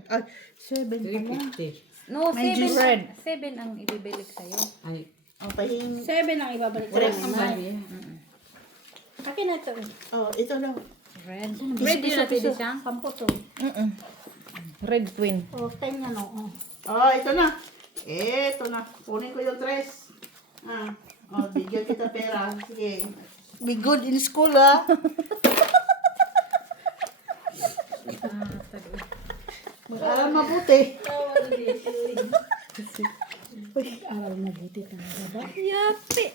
7 pala. 350. No, May 7. red. 7 ang ibibalik sa'yo. Ay, Ang pahing. 7 ang ibabalik sa wala kang nanay. bali. Akin na ito. Oh, ito lang. Red. Red yun na pwede siya. 10 to. Red queen. O, 10 na no. Oh. Oh, ito na. Ito na. Kunin ko yung 3. Oh, bigyan kita pera. Sige. Be good in school, ah. Mag-aral mabuti. Aral mabuti talaga ba? Yati.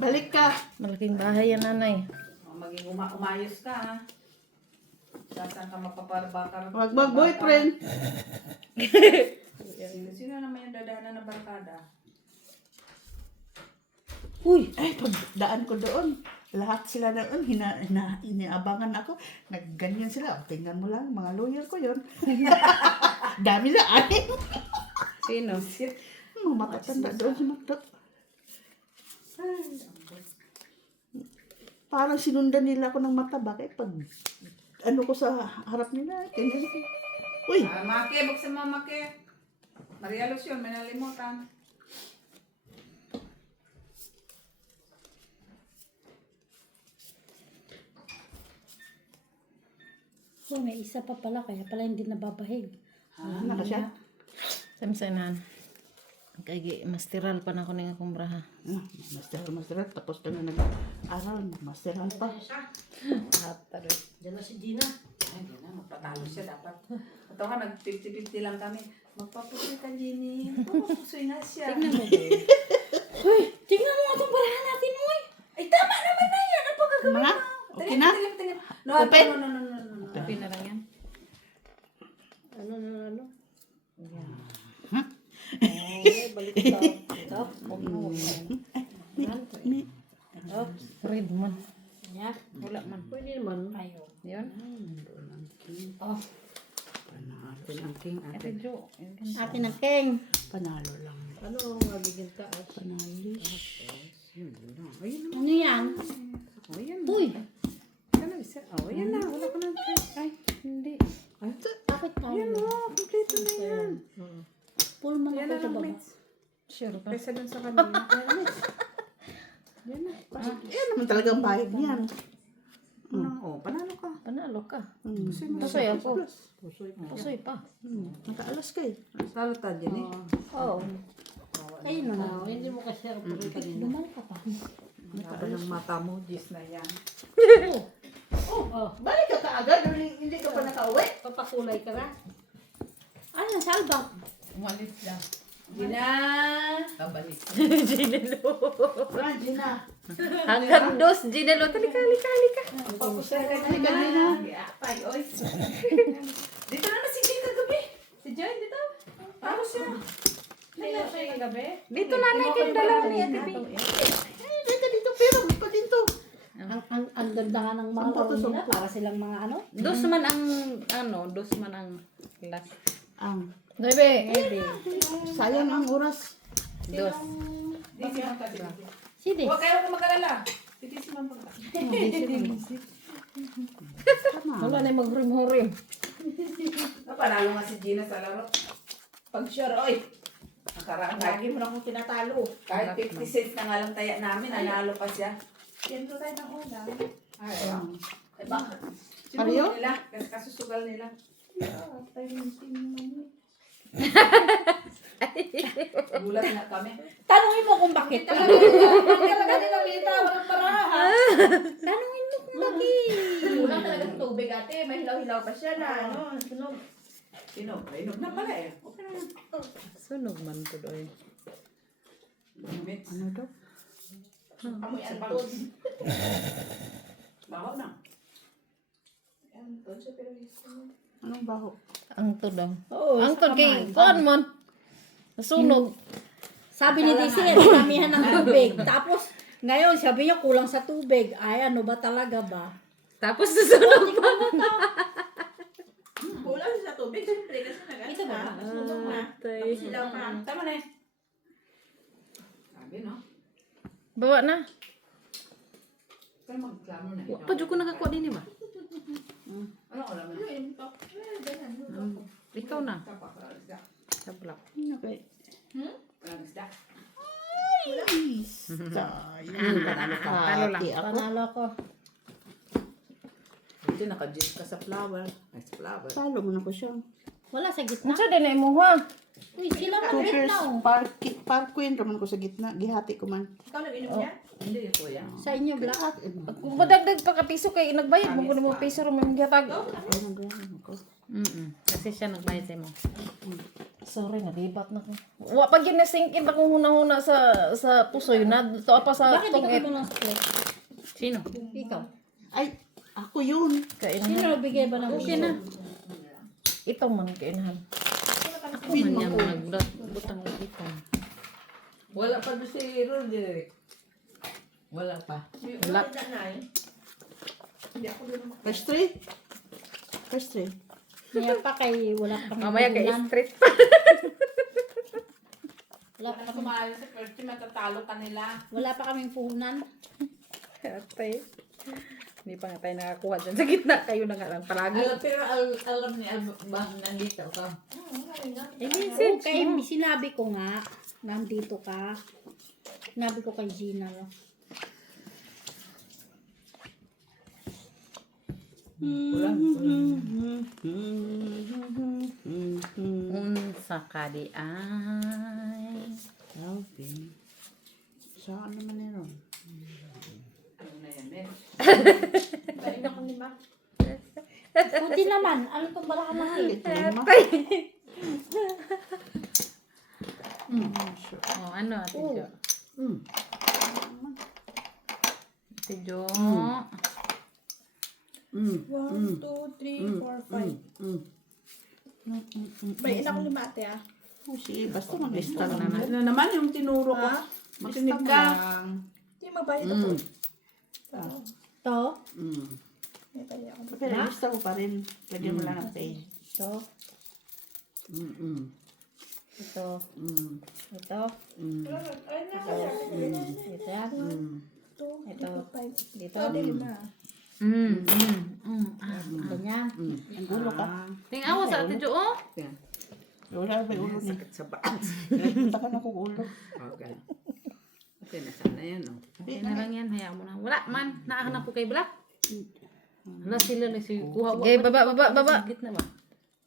Balik ka. Malaking bahay yan, nanay. Maging umayos ka, ha? Saan ka mapaparbakar? Wag mag-boyfriend. Sino naman yung dadaanan ng barkada? Uy, ay, pagdaan ko doon. Lahat sila doon, inaabangan ako. Nagganyan sila. Tingnan mo lang, mga lawyer ko yun. Dami na ay. Sino? Mga matatanda doon si Magdot. Parang sinundan nila ako ng mata. Bakit pag ano ko sa harap nila? Tingnan ko. Uy, Maki, buksan mo, Maki. Maria Lucion, may nalimutan. Oh, may isa pa pala, kaya pala hindi nababahig. ano ka siya? Samsanan. Kaya masteral pa na ako ng akong braha. Master, tapos ka na nag-aral. Masteral pa. Diyan na si Gina. Ay, hindi na, magpatalo siya dapat. Ito ka, nag-50-50 lang kami. Magpapusoy ka, Jenny. Magpapusoy na siya. Tignan mo. Uy, tingnan mo nga itong barahan natin, uy. Ay, tama naman na yan. Ano pa gagawin Mga, mo? okay na? Tingin. No, Open? no. Tapi na lang yan. Ano? Red man. Yeah. Wala man. Pwede naman. Ayaw. Yun. Atin ang king. Ate Jo. Yun. Akin ang king. Panalo lang. Ano magiging taas? Panalish. Ano yan? Uy, Ano isa? Oh, yan na. Wala ko na. Ay, hindi. bakit tayo? Yan o. Kompleto na yan. Full man Yan ako na sa lang, baba. Mitz. Sure pa. Kaysa dun sa kanina. Yan na. Yan naman talagang bayad niyan. Oh, panalo ka. Panalo ka. Mm. Pusoy ako. Pusoy pa. Nakaalas ka eh. Salo ta, Jenny. Oo. Ayun na. Hindi mo kasi ako kanina. Lumal ka pa. Naka ng mata mo, Diyos na yan. Balik ka kaagad. Hindi ka pa nakauwi. Papakulay ka na. Ano, salbak. Umalis lang. Gina! Kabalik. Gina. Hanggang dos. Ginelo. Halika. Papusoy ka Halika, na. Gina. Apay, oy. Dito naman si Gina gabi. Si Joy, dito. Tapos siya. Tingnan siya yung gabi. Dito nanay kayong dalawa ni Ate Bea. Dito, pero pa dito. Ang ganda nga ng mga laro nila. Para silang mga ano. Dos man ang dos man ang last. Ang, Bebe. sayang ang oras. Dos. Sige. Huwag kayo mag-alala. Wala na yung mag-rim-rim. Panalo nga si Gina sa laro. Pag sure, oy. Nakaraan lagi mo na akong tinatalo. Kahit 50 cents na nga lang taya namin, nanalo pa siya. Siyempre tayo ng ulam. Ay, bakit? Pareho? Siguro nila, kasi kasusugal nila. Gulat na kami. Tanungin mo kung bakit. Talaga nila Mita, walang paraha. Tanungin mo kung bakit. Kulang talaga sa tubig ate. May hilaw-hilaw pa siya na sunog. Inog na pala eh. Okay na yan. Sunog man to doy. Mits. Ano to? Amoy antod. Baho na. Antod siya pero gusto mo. Anong baho? Ang to daw. Oo, Ang sa to kay kamay. kuan man. Nasunog. Sabi ni DC, damihan ng tubig. Tapos, ngayon, sabi niya kulang sa tubig. Ay, ano ba talaga ba? Tapos susunog. Kulang sa tubig. Siyempre kasi Ito ba? sunog na. Tay. Silaw pa. Tama na eh. Sabi no? Bawa na. Kaya magklamo na. Pa jud ko nakakuha din ba? Ano olam na? Ikaw na. Tapak ka isda. Sa block. Okay. Walang isda. Panalo ka. Talo lang. Ako. Panalo ko. Buti naka-gist ka sa flower. Ay, sa flower. Talo mo na ko siya. Wala sa gitna. Unsa din ay mo ha? Uy, sila man Cookers, gitna. parquin, raman ko sa gitna. Gihati ko man. Ikaw nag-inom niya? Hindi ito yan. Sa inyo, Black. Kung madagdag pa ka piso kay nagbayad mo kuno mo piso ro may gihatag. Ayun, ganyan ako. Kasi siya nagbayad sa mo. Sorry na libat na ko. Wa pa gyud na singkit akong hunahuna sa pusoy na to apa sa Bakit di tong ka et. kulang sa plate? Sino? Ikaw. Ay, ako yun. Kain Sino na. nagbigay ba ng Okay na. Ito man kainahan. Ako man niya nagbutang ito. Wala pa doon si Roderick. Wala pa. Wala. First three? First three. Kaya pa kay wala pa kami Mamaya kay puhunan. street. Wala pa kami, Sumali sa first team, matatalo ka nila. wala pa kaming puhunan. Atay. Hindi pa nga tayo nakakuha dyan sa gitna. Kayo na nga lang palagi. Pero alam ni Alba, nandito ka. Oo, kay sinabi ko nga, nandito ka. Sinabi ko kay Gina. No? Unsa ka di ay. Alvin. Saan naman yun? Ano na yan, eh? Hindi naman, ano to bala ka mahal? Ito naman. Oh, ano Ate Jo? Ate Jo. 1, 2, 3, 4, 5. May ina ko 5 ate ah. Oh, sige, basta maglista lang. Ano naman yung tinuro ko? Makinig ka. Hindi mabayad ako. To, May bayad ako. Pero lista ko pa rin. Lagyan mo lang ng page. to, ito, ito, Ay na. ito yan, ito, dito, ganyan. Ang ulo ka. Ting awa sa Ate Jo oh. Wala ba yung ulo niya? Sakit sa baat. Punta ka na kong ulo. Okay. Okay na sana yan, no? Okay na lang yan. Hayaan mo na. Wala man. Nakahanap ko kay Black. Wala sila na si kuha. Okay, baba. Gitna ba?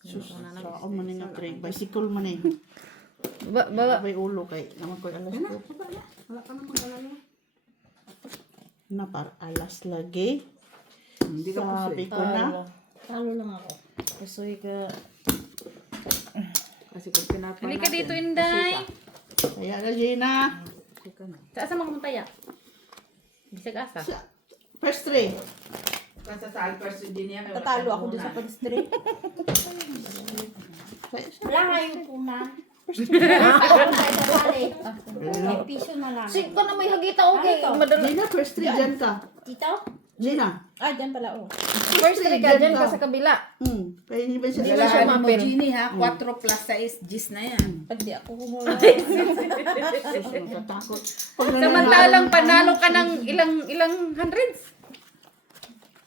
Sus, saan man yung tray. Bicycle man eh. Baba. May ulo kay. Naman ko alas ko. Wala ka namang alala. Na para alas lagi. Hindi ka puso Sabi eh. ko na. Talo lang ako. Pusoy ka. Kasi kung pinapa Hindi ka dito, Inday. Kaya na, Gina. Sa mga mutaya? Bisag asa. First three. Kasi sa first din niya. Tatalo ako dun sa pag-street. Wala nga yung punan. May piso na lang. Sing ko na may hagita, okay. Madali. Gina, first three dyan ka. Dito? Gina. Ah, dyan pala, oh. First three ka, dyan ka sa kabila. Kaya hindi ba siya Hindi na siya Mo, mapil. Gini ha, 4 plus 6, 10 na yan. Pati ako humula. Takot. Samantalang panalo ka ng ilang hundreds.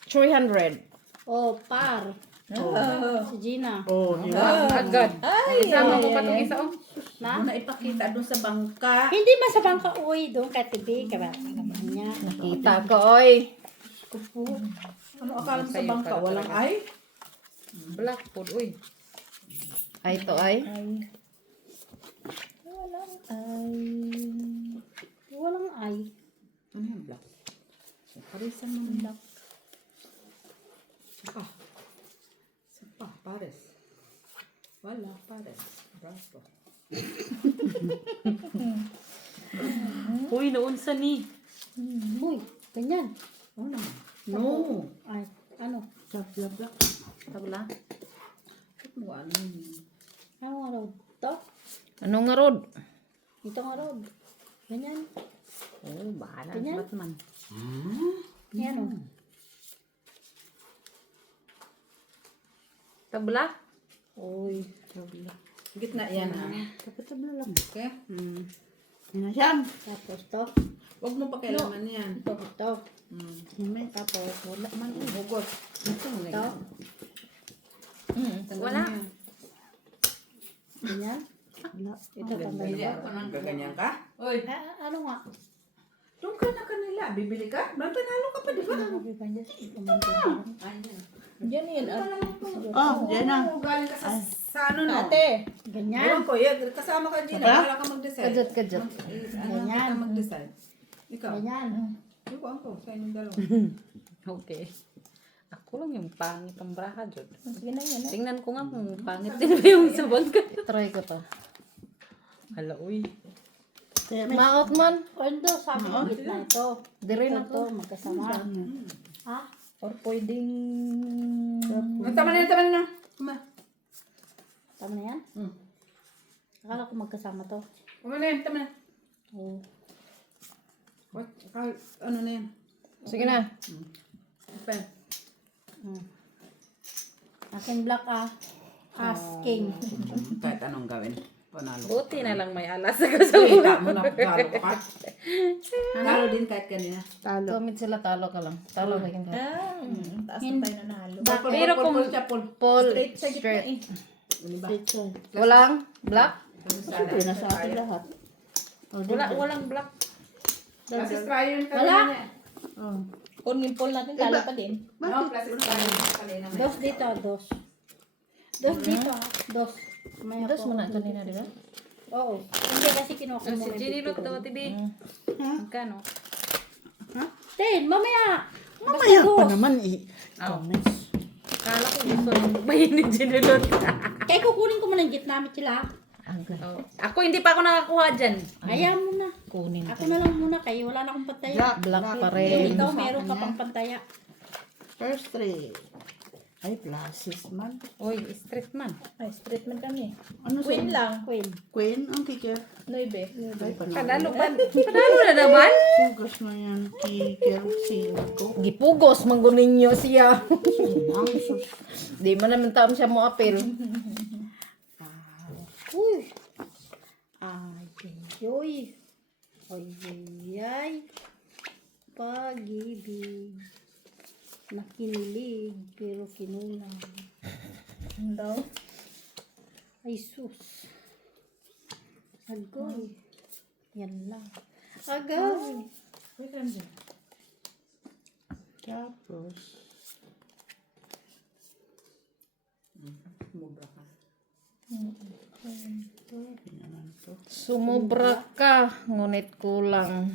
300. Oh, par. Si Gina. Oh, di ba? Agad. Isama ko pa itong isa, oh. Na? Una ipakita doon sa bangka. Hindi ba sa bangka, uy, doon ka TV, ka ba? Niya. Nakita ko, oy. Ano akala mo sa Sa'yo bangka? pala Walang talaga. ay? Black food, uy. Ay, to ay. Walang ay. Ano yung black? Parisan mo ng black. Sapa, pares. Wala, pares. Bravo. Uy, naunsa ni. Uy, ganyan. Oo naman. No. Ay, ano? Black. Tabla. Ba't mo ano yun? Ano nga road? To? Anong nga rod? Ito nga road. Ganyan. Oh, bahala. Ganyan? Batman. Yan, oh. Tabla? Uy. Gitna yan ha. Kapatabla lang. Okay? Yan na siya. Tapos to. Huwag mo pakialaman yan. Ito. Himay. Tapos, Wala man yung hugot. Ito mo ito. Wala. Ganyan. Wala. Ito tanggal Hindi ba? ako nang gaganyan ka. Oy, Ano nga? doon ka na kanila. Bibili ka? Mantanalo ka pa, di ba? Ano ba ba niya? Diyan yun. Oh, dyan na. Oo, galing ka sa ano no? Ate. Ganyan. Ewan ko, kasama ka din. Aba? Wala ka mag-decide. Kajat. Ganyan. Ka mag-decide. Ikaw. Ganyan. Ewan ko, sa inyong dalawa. Okay. Ako lang yung pangit ang braha, Jod. Sige na yan. Tingnan ko nga kung pangit din ba yung sa bangka. Try ko to. Hala, uy. Kaya may Maot man. Kondo, sabi ko gitna ito. Dire na Ito, to. magkasama. Ha? Or pwedeng... Tama na. Kuma. Tama na yan? Akala ko magkasama to. Kuma na yan, tama na. Oh. What? Ano na yan? Sige na. Open. Aking black asking. Kahit anong gawin. Panalo. Buti na lang may alas ako sa Kita mo na pagkalo ka. Nalo din kahit kanina. talo. Comment sila, talo ka lang. Talo ka yung Taas na tayo nanalo. Pero kung Paul, Straight sa gitna straight. eh. Walang black? Siyempre, nasa atin lahat. walang black. Kasi try yun Wala. kanina. Oh. Kung yung poll natin, talo pa din. No, plus try yun kanina. Dos dito, dos. Dos dito, dos. May Dos ako. mo na kanina, di ba? Oo. Hindi kasi kinuha Si mo. Ginny Lot daw, tibi. Magkano? Ten, mamaya. Mamaya pa naman eh. Oh. Kala ko gusto nang bayin ni Ginny Lot. Kaya kukunin ko mo ng gitna mo sila. Oh. Ako hindi pa ako nakakuha dyan. Ayaw mo na. Kunin Ako ka. na lang muna kayo. Wala na akong pantaya. Black pa Yung rin. ikaw, meron ka pang pantaya. First three. Ay, plasis man. Uy, street man. Ay, straight man kami. Ano Queen sa lang. Queen. Queen? Ang kiker. 9. Ay, Panalo panalo. ba? Panalo na naman? Sugas na yan. Kiker. Cinco. Gipugos, mangguninyo siya. Ang sus. Di man naman taon siya mo apel. Uy. Ay, uy. Ay, ay. Pag-ibig. Nakinilig, pero kinulang. Ano daw? Ay, sus. Agoy. Yan lang. Agoy. Tapos. Mubra ka. Yan to. Sumobra ka, ngunit kulang.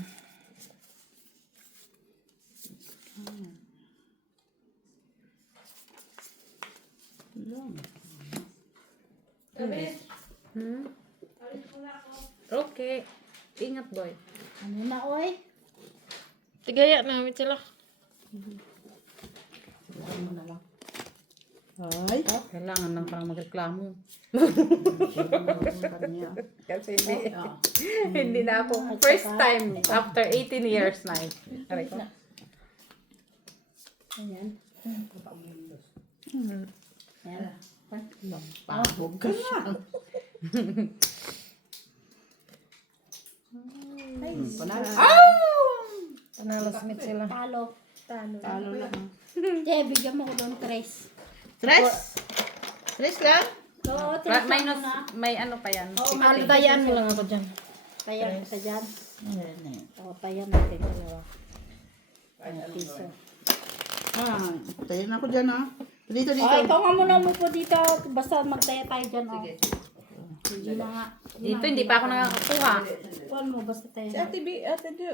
Lang. Okay. Ingat, boy. Ano na, oy? Tigaya namin sila. Siguro mo na lang. Ay. Kailangan lang parang magreklamo. Kasi hindi na ako. First time after 18 years na. Aray ko. Ayan. Pabog ka siya. Panalo smith sila. Talo. Talo lang. Che, bigyan mo ko doon 3. Tres? Tres lang? Oo, 3 Minus, may ano pa yan. Altayan mo lang ako dyan. Tayan ka dyan. Ayan na yun. O, tayan natin dalawa. Piso. Tayo na ako dyan ah. Dito, dito. O, ikaw nga muna mo po dito. Basta magtaya tayo dyan. Sige. Hindi na nga. Dito hindi pa ako nakakakuha. Kuhan mo, basta tayo. Si Ate B, Ate Jo.